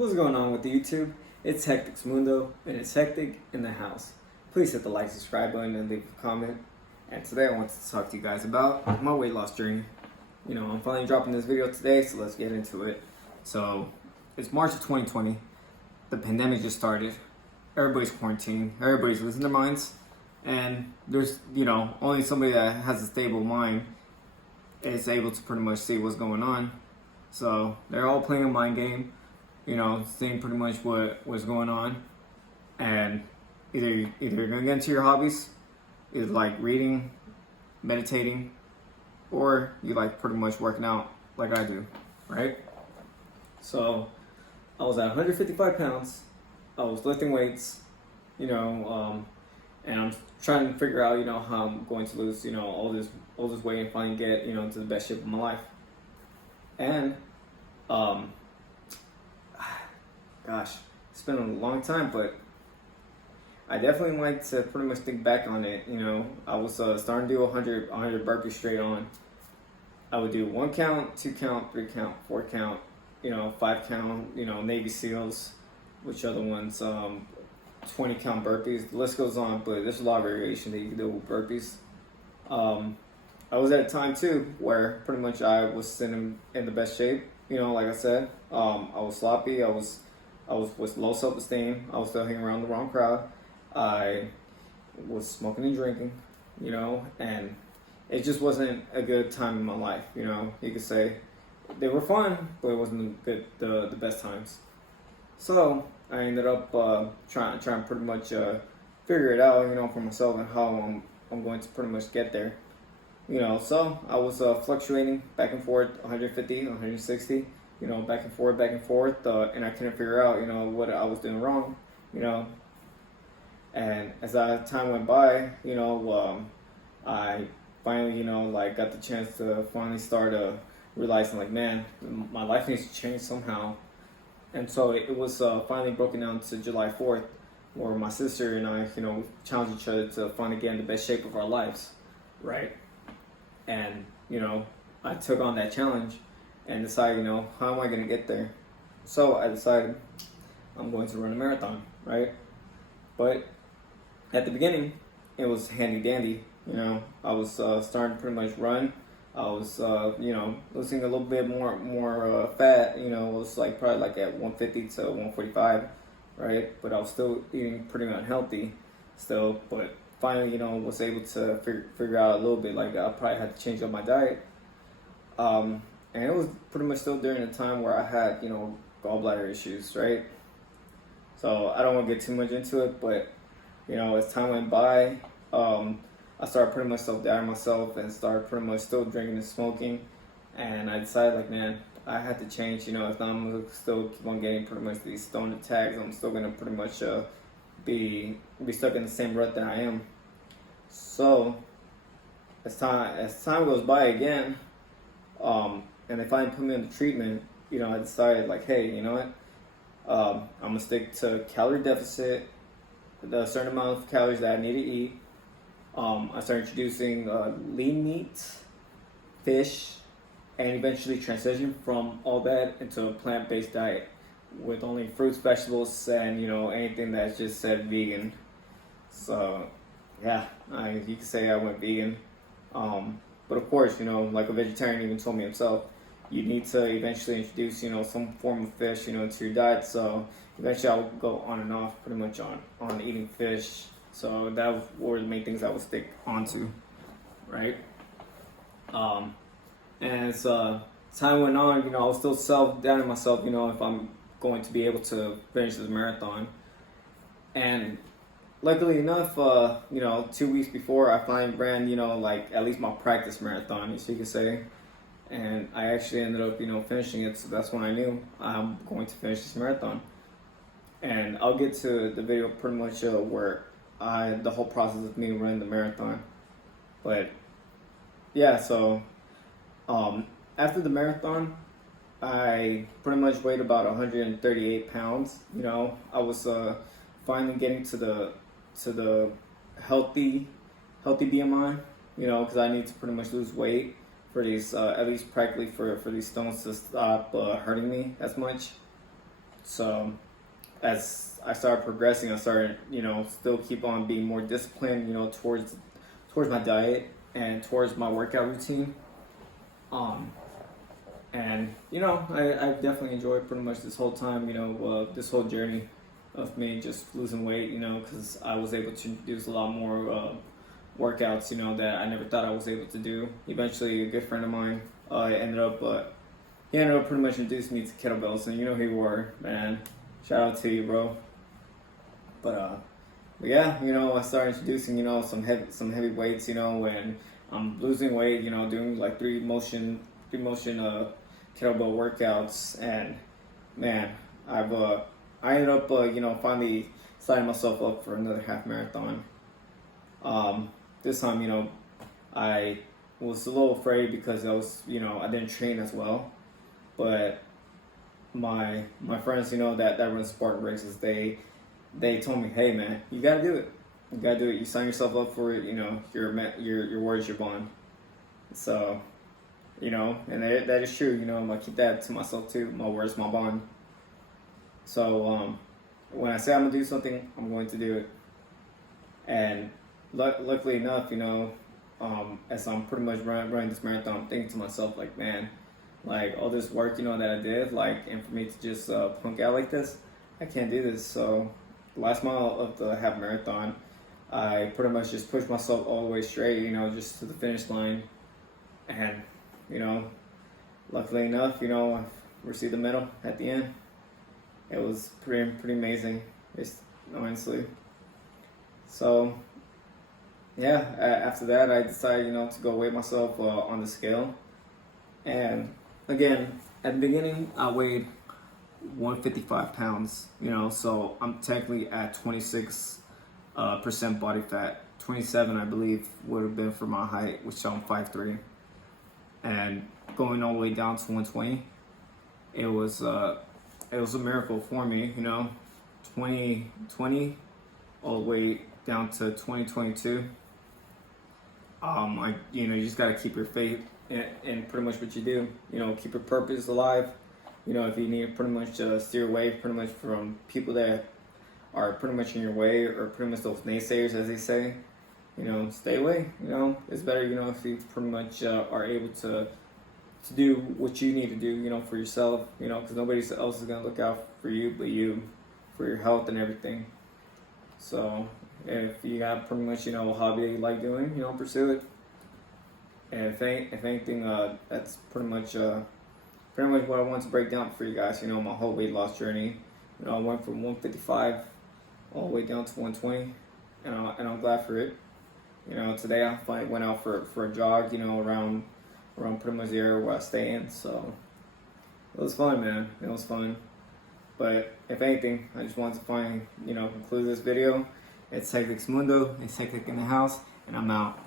What's going on with the YouTube? It's Hectic's Mundo, and it's hectic in the house. Please hit the like, subscribe button, and leave a comment. And today I want to talk to you guys about my weight loss journey. I'm finally dropping this video today, so let's get into it. So, it's March of 2020. The pandemic just started. Everybody's quarantined. Everybody's losing their minds. And there's, only somebody that has a stable mind is able to pretty much see what's going on. So, they're all playing a mind game. Seeing pretty much what's going on, and either you're gonna get into your hobbies, is like reading, meditating, or you like pretty much working out like I do, right? So I was at 155 pounds. I was lifting weights, and I'm trying to figure out, how I'm going to lose, all this weight and finally get, into the best shape of my life. And gosh, it's been a long time, but I definitely like to pretty much think back on it. I was starting to do 100 burpees straight on. I would do 1 count, 2 count, 3 count, 4 count, 5 count, Navy SEALs, which other ones, 20 count burpees. The list goes on, but there's a lot of variation that you can do with burpees. I was at a time too where pretty much I was sitting in the best shape. Like I said, I was sloppy. I was with low self-esteem. I was still hanging around the wrong crowd. I was smoking and drinking, and it just wasn't a good time in my life. You could say they were fun, but it wasn't the best times. So I ended up trying to pretty much figure it out, for myself and how I'm going to pretty much get there. So I was fluctuating back and forth, 150, 160. Back and forth, and I couldn't figure out, what I was doing wrong, and as time went by, I finally, got the chance to finally start realizing, man, my life needs to change somehow. And so it was finally broken down to July 4th, where my sister and I, challenged each other to finally get in the best shape of our lives, right? And, I took on that challenge and decided, how am I going to get there? So I decided I'm going to run a marathon, right? But at the beginning, it was handy dandy. I was starting to pretty much run. I was, losing a little bit more fat. It was probably at 150 to 145, right? But I was still eating pretty unhealthy still. But finally, was able to figure out a little bit. I probably had to change up my diet. And it was pretty much still during the time where I had, gallbladder issues, right? So I don't want to get too much into it, but, as time went by, I started pretty much self-doubting myself and started pretty much still drinking and smoking. And I decided, man, I had to change, if not, I'm going to still keep on getting pretty much these stone attacks. I'm still going to pretty much be stuck in the same rut that I am. So as time goes by again, and they finally put me on the treatment, I decided hey, you know what? I'm gonna stick to calorie deficit, the certain amount of calories that I need to eat. I started introducing lean meat, fish, and eventually transition from all that into a plant-based diet with only fruits, vegetables, and anything that's just said vegan. So yeah, you could say I went vegan. But of course, like a vegetarian even told me himself, you need to eventually introduce, some form of fish, into your diet. So eventually I'll go on and off pretty much on eating fish. So that were the main things I would stick onto, right? And as time went on, I was still self-doubting myself, if I'm going to be able to finish this marathon. And luckily enough, 2 weeks before, I finally ran, at least my practice marathon, as you could say. And I actually ended up, finishing it. So that's when I knew I'm going to finish this marathon. And I'll get to the video pretty much where the whole process of me running the marathon. But yeah, so after the marathon, I pretty much weighed about 138 pounds. I was finally getting to the healthy BMI, because I need to pretty much lose weight for these, at least practically for these stones to stop hurting me as much. So as I started progressing, I started, still keep on being more disciplined, towards my diet and towards my workout routine. Um, and I definitely enjoyed pretty much this whole time, this whole journey of me just losing weight, because I was able to introduce a lot more workouts, that I never thought I was able to do. Eventually, a good friend of mine he ended up pretty much introducing me to kettlebells, and who you were, man. Shout out to you, bro. But yeah, I started introducing, some heavy weights, and I'm losing weight, doing like three motion kettlebell workouts, and man, I ended up, finally signing myself up for another half marathon. This time, I was a little afraid because I didn't train as well, but my friends, that run Spartan races, they told me, hey man, you gotta do it. You gotta do it. You sign yourself up for it. Your word is your bond. So, and that is true. I'm gonna keep that to myself too. My word is my bond. So, when I say I'm gonna do something, I'm going to do it. And luckily enough, as I'm pretty much running this marathon, I'm thinking to myself, like, man, like all this work, that I did, like, and for me to just punk out like this, I can't do this. So, the last mile of the half marathon, I pretty much just pushed myself all the way straight, just to the finish line. And, luckily enough, I received the medal at the end. It was pretty amazing, honestly. So, yeah, after that, I decided, to go weigh myself on the scale. And again, at the beginning, I weighed 155 pounds, so I'm technically at 26% body fat. 27, I believe, would have been for my height, which I'm 5'3". And going all the way down to 120, it was a miracle for me, 2020 all the way down to 2022. You just gotta keep your faith in pretty much what you do. Keep your purpose alive. If you need to pretty much steer away pretty much from people that are pretty much in your way, or pretty much those naysayers, as they say, stay away. It's better, if you pretty much are able to do what you need to do, for yourself, because nobody else is gonna look out for you but you, for your health and everything. So if you have pretty much, a hobby that you like doing, pursue it. And if anything, that's pretty much what I want to break down for you guys. My whole weight loss journey. I went from 155 all the way down to 120, and I'm glad for it. Today I finally went out for a jog. Around pretty much the area where I stay in. So it was fun, man. It was fun. But if anything, I just wanted to conclude this video. It's Hectic's Mundo. It's Hectic in the house, and I'm out.